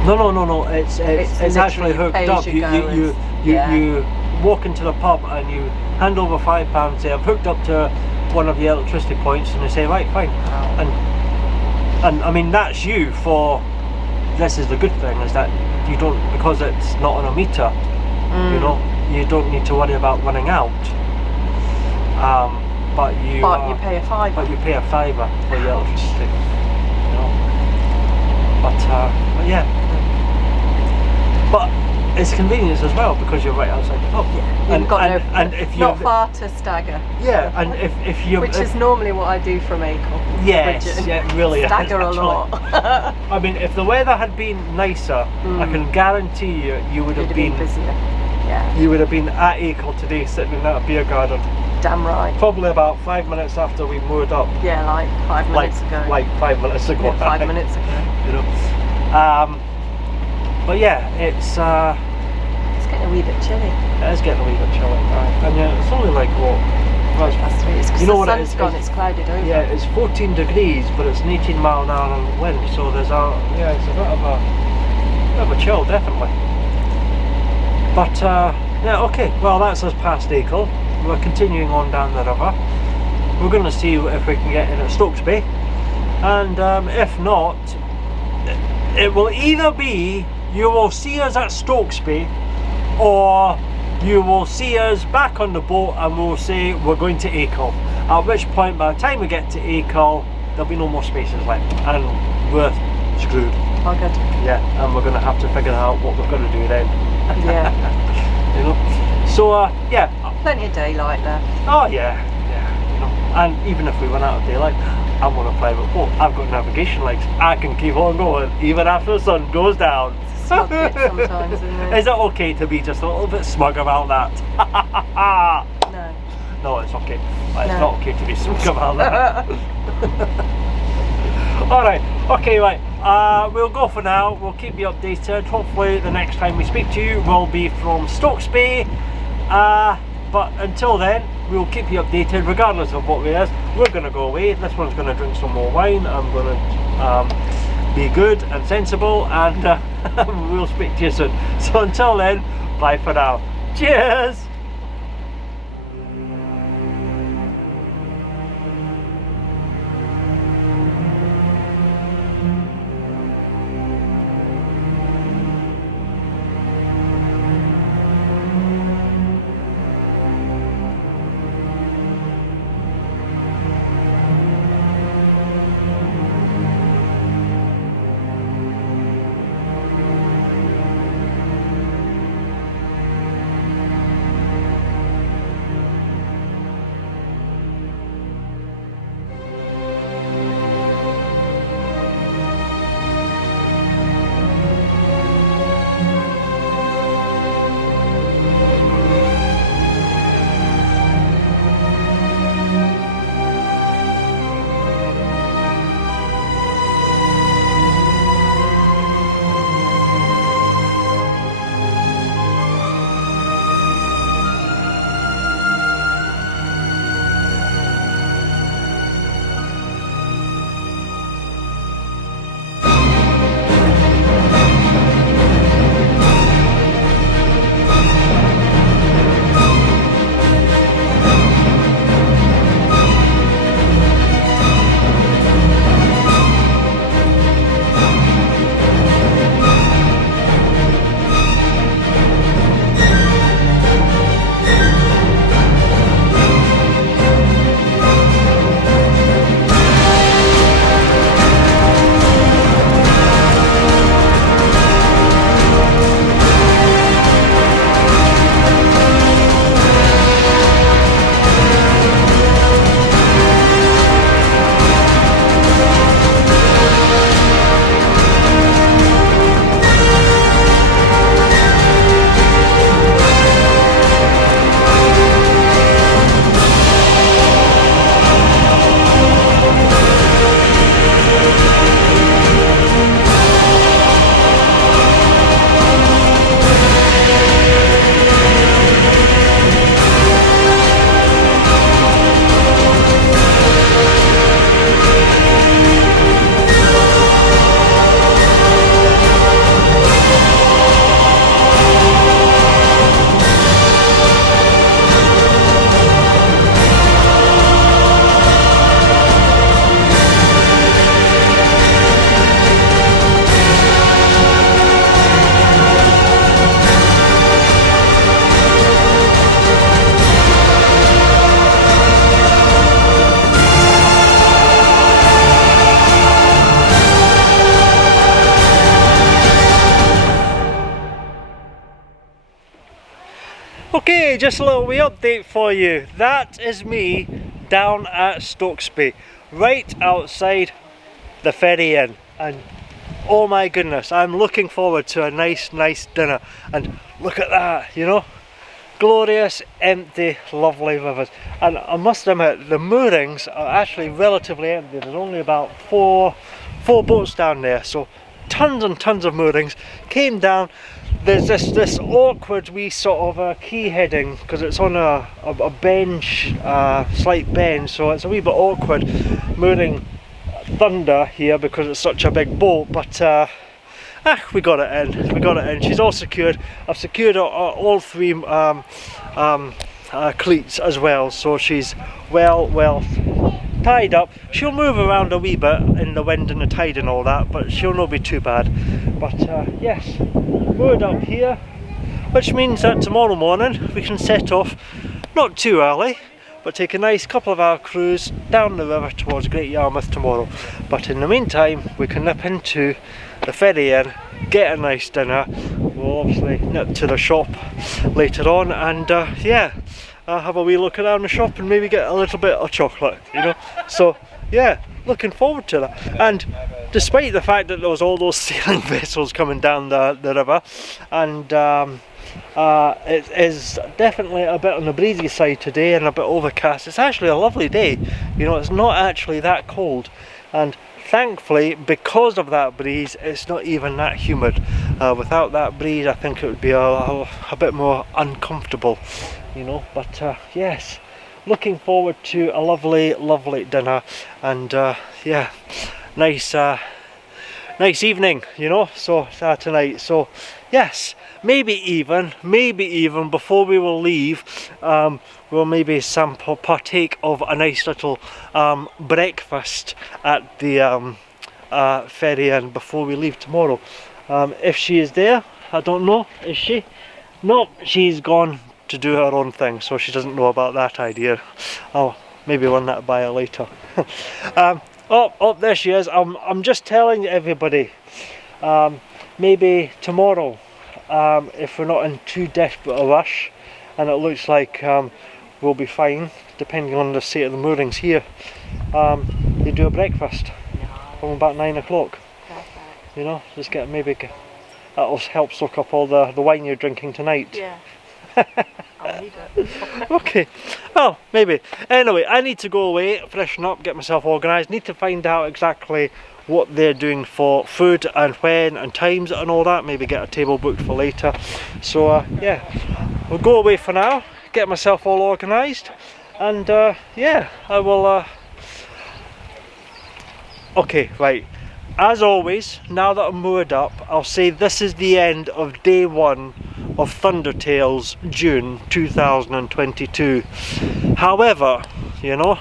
No. It's actually hooked up. You walk into the pub and you hand over £5 and say, I've hooked up to one of the electricity points, and they say, right, fine. Wow. And I mean, that's you for. This is the good thing, is that you don't, because it's not on a meter. You know, you don't need to worry about running out. But you pay a £5. But you pay a £5 for the electricity. You know. But yeah. But it's convenience as well because you're right outside the pub. Yeah. And if you're not far to Stagger. Yeah, and if you which is normally what I do from Acle. Yes, yeah, it really is. Stagger a lot. I mean, if the weather had been nicer, I can guarantee you would have been busier. Yeah. You would have been at Acle today, sitting in that beer garden. Damn right. Probably about 5 minutes after we moored up. Yeah, like 5 minutes ago. Like 5 minutes ago. Yeah, 5 minutes ago. You know. But yeah, it's getting a wee bit chilly. It is getting a wee bit chilly, right? And yeah, it's only like what, Well, 3:03. It's because you know the what it sun's is, gone, it's clouded over. Yeah, it's 14 degrees, but it's an 18 mile an hour wind, so there's a, yeah, it's a bit of a chill, definitely. But yeah, okay, well that's us past Acle. We're continuing on down the river. We're going to see if we can get in at Stokesby, and if not, it will either be you will see us at Stokesby, or you will see us back on the boat and we'll say we're going to Acle. At which point, by the time we get to Acle, there'll be no more spaces left, and we're screwed. Oh, good. Yeah, and we're going to have to figure out what we're going to do then. Yeah. You know. So yeah. Plenty of daylight left. Oh yeah, yeah. You know, and even if we run out of daylight, I'm on a private boat. I've got navigation lights. I can keep on going even after the sun goes down. Smug bit sometimes, isn't it? Is it okay to be just a little bit smug about that? No. No, it's okay. It's No. not okay to be smug about that. Alright, okay, right. We'll go for now. We'll keep you updated. Hopefully the next time we speak to you will be from Stokesby. But until then, we'll keep you updated regardless of what it is. We're going to go away. This one's going to drink some more wine. I'm going to be good and sensible, and we'll speak to you soon. So until then, bye for now. Cheers! Okay, just a little wee update for you. That is me down at Stokesby, right outside the ferry inn, and oh my goodness, I'm looking forward to a nice dinner. And look at that, you know, glorious, empty, lovely rivers. And I must admit, the moorings are actually relatively empty. There's only about four boats down there, so tons and tons of moorings. Came down. there's this awkward wee sort of key heading because it's on a bench, slight bend, so it's a wee bit awkward mooring Thunder here because it's such a big boat, but we got it in. She's all secured. I've secured all three cleats as well, so she's well tied up. She'll move around a wee bit in the wind and the tide and all that, but she'll not be too bad. But yes, moored up here, which means that tomorrow morning we can set off, not too early, but take a nice couple of hour cruise down the river towards Great Yarmouth tomorrow. But in the meantime, we can nip into the ferry inn, get a nice dinner. We'll obviously nip to the shop later on, and yeah, have a wee look around the shop and maybe get a little bit of chocolate, you know. So yeah, looking forward to that. And despite the fact that there was all those sailing vessels coming down the river, and it is definitely a bit on the breezy side today and a bit overcast, it's actually a lovely day, you know. It's not actually that cold, and thankfully because of that breeze it's not even that humid. Without that breeze I think it would be a bit more uncomfortable, you know. But yes, looking forward to a lovely dinner, and yeah, nice evening, you know, so tonight. So yes, maybe even before we will leave, we'll maybe partake of a nice little breakfast at the ferry inn before we leave tomorrow. If she is there, I don't know, is she? No, she's gone to do her own thing, so she doesn't know about that idea. I'll maybe run that by her later. Oh, there she is. I'm just telling everybody, maybe tomorrow, if we're not in too desperate a rush, and it looks like we'll be fine, depending on the state of the moorings here, they do a breakfast from about 9 o'clock. You know, just that'll help soak up all the wine you're drinking tonight. Yeah. I'll need it. Okay, well, maybe. Anyway, I need to go away, freshen up, get myself organised, need to find out exactly what they're doing for food and when and times and all that, maybe get a table booked for later. So yeah, we'll go away for now, get myself all organised, and yeah, I will okay, right, as always, now that I'm moored up, I'll say this is the end of day 1 of Thunder Tales June 2022. However, you know,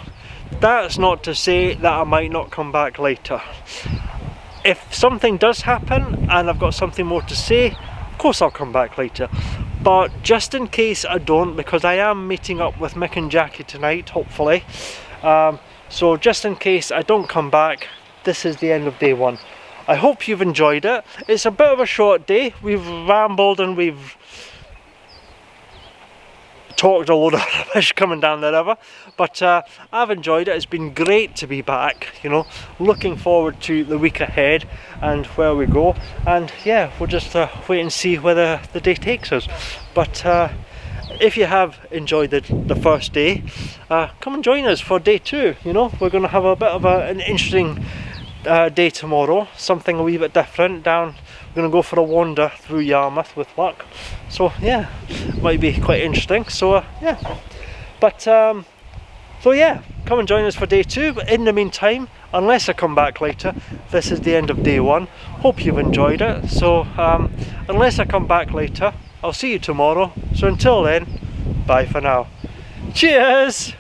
that's not to say that I might not come back later. If something does happen and I've got something more to say, of course I'll come back later. But just in case I don't, because I am meeting up with Mick and Jackie tonight, hopefully, so just in case I don't come back, this is the end of day 1. I hope you've enjoyed it. It's a bit of a short day. We've rambled and we've talked a load of rubbish coming down the river, but I've enjoyed it. It's been great to be back, you know. Looking forward to the week ahead and where we go, and yeah, we'll just wait and see where the day takes us. But if you have enjoyed the first day, come and join us for day 2. You know, we're going to have a bit of an interesting day tomorrow, something a wee bit different. We're going to go for a wander through Yarmouth with luck, so yeah, might be quite interesting. So yeah, but so yeah, come and join us for day 2. But in the meantime, unless I come back later, this is the end of day 1. Hope you've enjoyed it. So unless I come back later, I'll see you tomorrow. So until then, bye for now. Cheers.